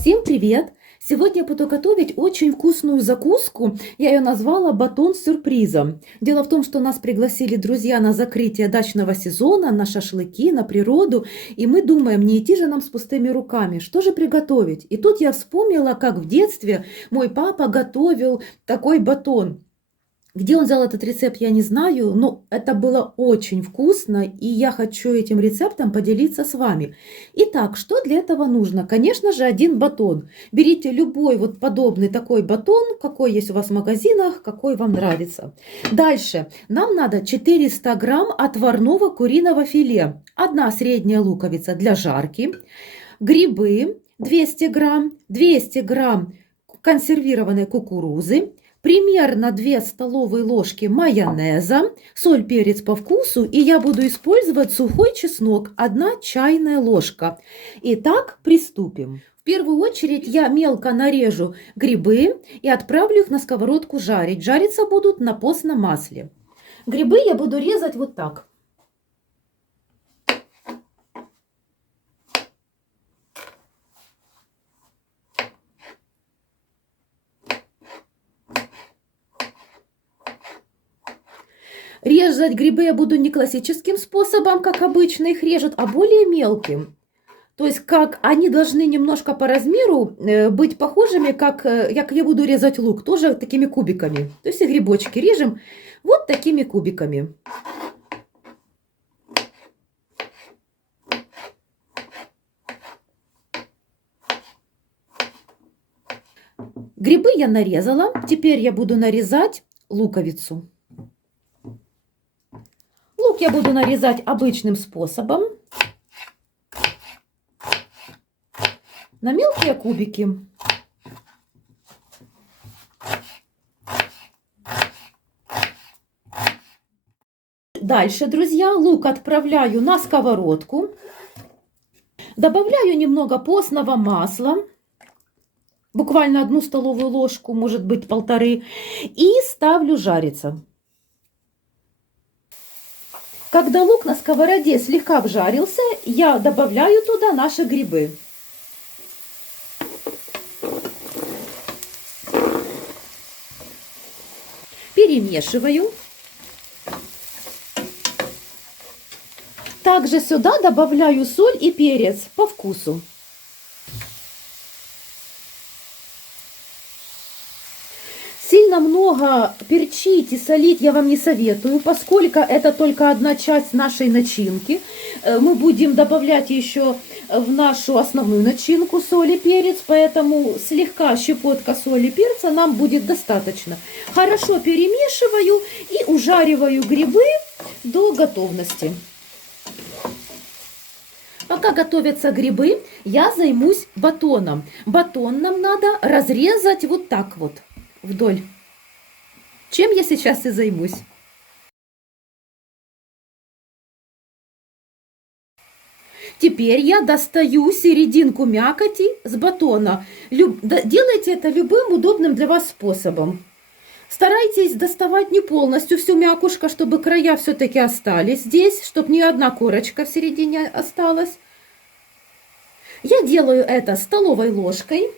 Всем привет! Сегодня я буду готовить очень вкусную закуску. Я ее назвала батон с сюрпризом. Дело в том, что нас пригласили друзья на закрытие дачного сезона, на шашлыки, на природу. И мы думаем, не идти же нам с пустыми руками. Что же приготовить? И тут я вспомнила, как в детстве мой папа готовил такой батон. Где он взял этот рецепт, я не знаю, но это было очень вкусно, и я хочу этим рецептом поделиться с вами. Итак, что для этого нужно? Конечно же, один батон. Берите любой вот подобный такой батон, какой есть у вас в магазинах, какой вам нравится. Дальше нам надо 400 грамм отварного куриного филе, одна средняя луковица для жарки, грибы 200 грамм консервированной кукурузы, примерно 2 столовые ложки майонеза, соль, перец по вкусу, и я буду использовать сухой чеснок, 1 чайная ложка. Итак, приступим. В первую очередь я мелко нарежу грибы и отправлю их на сковородку жарить. Жариться будут на постном масле. Грибы я буду резать вот так. Резать грибы я буду не классическим способом, как обычно их режут, а более мелким. То есть как они должны немножко по размеру быть похожими, как я буду резать лук, тоже такими кубиками. То есть и грибочки режем вот такими кубиками. Грибы я нарезала, теперь я буду нарезать луковицу. Лук я буду нарезать обычным способом, на мелкие кубики. Дальше, друзья, лук отправляю на сковородку. Добавляю немного постного масла, буквально 1 столовую ложку, может быть 1,5, и ставлю жариться. Когда лук на сковороде слегка обжарился, я добавляю туда наши грибы. Перемешиваю. Также сюда добавляю соль и перец по вкусу. Сильно много перчить и солить я вам не советую, поскольку это только одна часть нашей начинки. Мы будем добавлять еще в нашу основную начинку соль и перец, поэтому слегка щепотка соли и перца нам будет достаточно. Хорошо перемешиваю и ужариваю грибы до готовности. Пока готовятся грибы, я займусь батоном. Батон нам надо разрезать вот так вот вдоль. Чем я сейчас и займусь. Теперь я достаю серединку мякоти с батона. Делайте это любым удобным для вас способом. Старайтесь доставать не полностью всю мякушку, чтобы края все-таки остались здесь, чтобы ни одна корочка в середине осталась. Я делаю это столовой ложкой.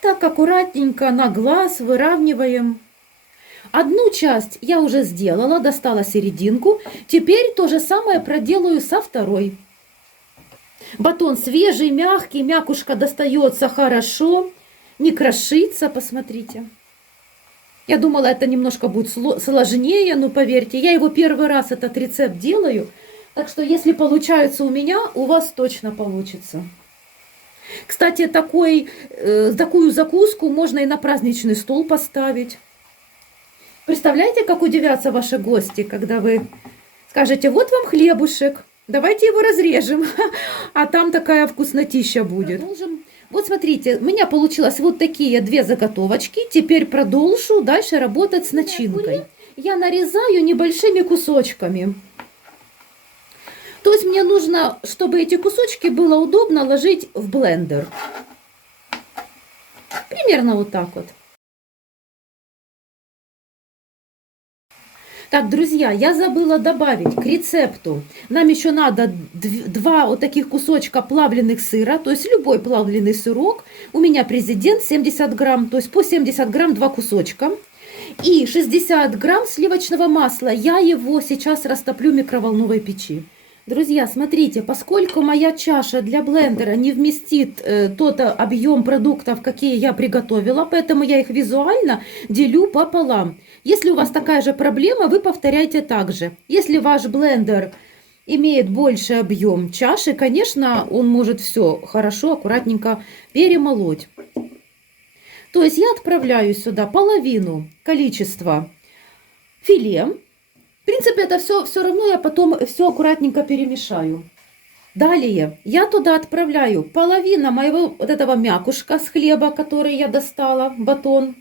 Так аккуратненько на глаз выравниваем. Одну часть я уже сделала, достала серединку. Теперь то же самое проделаю со второй. Батон свежий, мягкий, мякушка достается хорошо, не крошится, посмотрите. Я думала, это немножко будет сложнее, но поверьте, я его первый раз этот рецепт делаю. Так что если получается у меня, у вас точно получится. Кстати, такую закуску можно и на праздничный стол поставить. Представляете, как удивятся ваши гости, когда вы скажете: вот вам хлебушек, давайте его разрежем, а там такая вкуснотища будет. Продолжим. Вот смотрите, у меня получилось вот такие 2 заготовочки. Теперь продолжу дальше работать с начинкой. Я нарезаю небольшими кусочками. То есть мне нужно, чтобы эти кусочки было удобно ложить в блендер. Примерно вот так вот. Так, друзья, я забыла добавить к рецепту. Нам еще надо 2 вот таких кусочка плавленых сыра, то есть любой плавленый сырок. У меня президент 70 грамм, то есть по 70 грамм 2 кусочка. И 60 грамм сливочного масла. Я его сейчас растоплю в микроволновой печи. Друзья, смотрите, поскольку моя чаша для блендера не вместит тот объем продуктов, какие я приготовила, поэтому я их визуально делю пополам. Если у вас такая же проблема, вы повторяйте так же. Если ваш блендер имеет больший объем чаши, конечно, он может все хорошо, аккуратненько перемолоть. То есть я отправляю сюда половину количества филе. В принципе, это все равно я потом все аккуратненько перемешаю. Далее я туда отправляю половину моего вот этого мякушка с хлеба, который я достала, батон.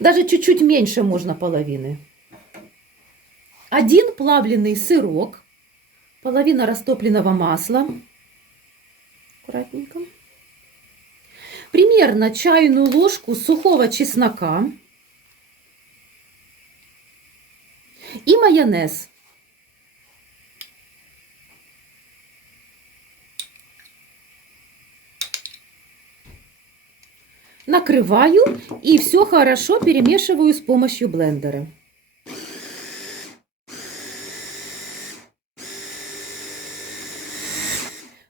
Даже чуть-чуть меньше можно половины. 1 плавленый сырок, половина растопленного масла. Аккуратненько. Примерно чайную ложку сухого чеснока. И майонез. Накрываю и все хорошо перемешиваю с помощью блендера.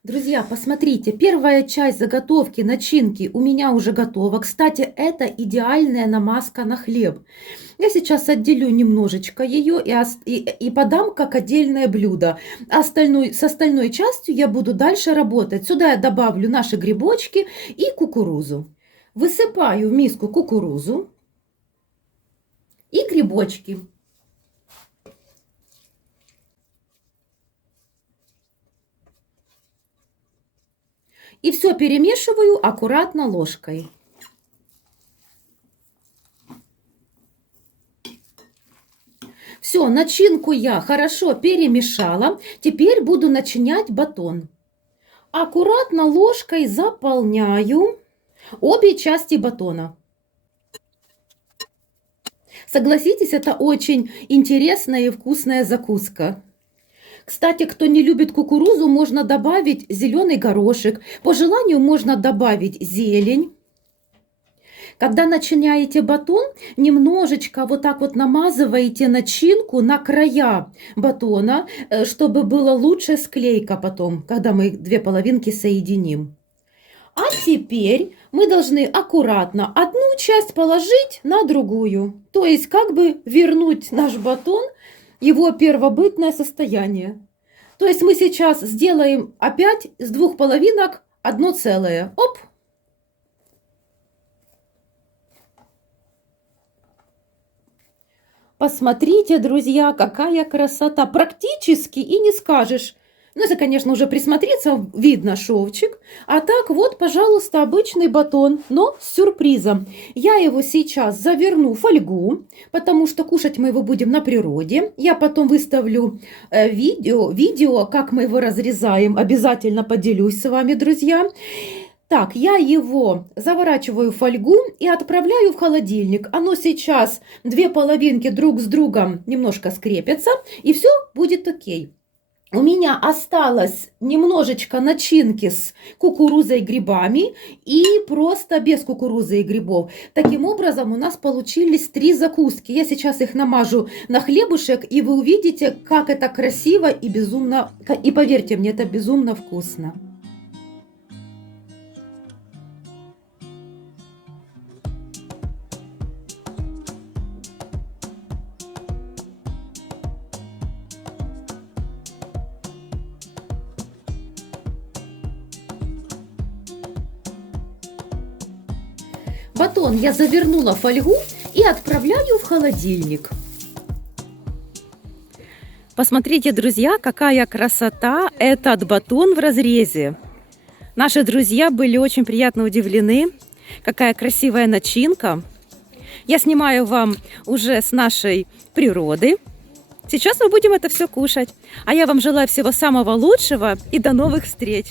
Друзья, посмотрите, первая часть заготовки, начинки у меня уже готова. Кстати, это идеальная намазка на хлеб. Я сейчас отделю немножечко ее и подам как отдельное блюдо. С остальной частью я буду дальше работать. Сюда я добавлю наши грибочки и кукурузу. Высыпаю в миску кукурузу и грибочки. И все перемешиваю аккуратно ложкой. Все, начинку я хорошо перемешала. Теперь буду начинять батон. Аккуратно ложкой заполняю обе части батона. Согласитесь, это очень интересная и вкусная закуска. Кстати, кто не любит кукурузу, можно добавить зеленый горошек. По желанию можно добавить зелень. Когда начиняете батон, немножечко вот так вот намазываете начинку на края батона, чтобы была лучшая склейка потом, когда мы 2 половинки соединим. А теперь мы должны аккуратно одну часть положить на другую. То есть как бы вернуть наш батон его первобытное состояние. То есть мы сейчас сделаем опять с 2 половинок 1 целое. Оп! Посмотрите, друзья, какая красота. Практически и не скажешь. Ну, если, конечно, уже присмотреться, видно шовчик. А так вот, пожалуйста, обычный батон, но с сюрпризом. Я его сейчас заверну в фольгу, потому что кушать мы его будем на природе. Я потом выставлю видео, как мы его разрезаем. Обязательно поделюсь с вами, друзья. Так, я его заворачиваю в фольгу и отправляю в холодильник. Оно сейчас 2 половинки друг с другом немножко скрепятся, и все будет окей. У меня осталось немножечко начинки с кукурузой и грибами и просто без кукурузы и грибов. Таким образом у нас получились 3 закуски. Я сейчас их намажу на хлебушек, и вы увидите, как это красиво и безумно, и поверьте мне, это безумно вкусно. Батон я завернула в фольгу и отправляю в холодильник. Посмотрите, друзья, какая красота этот батон в разрезе. Наши друзья были очень приятно удивлены, какая красивая начинка. Я снимаю вам уже с нашей природы. Сейчас мы будем это все кушать. А я вам желаю всего самого лучшего и до новых встреч!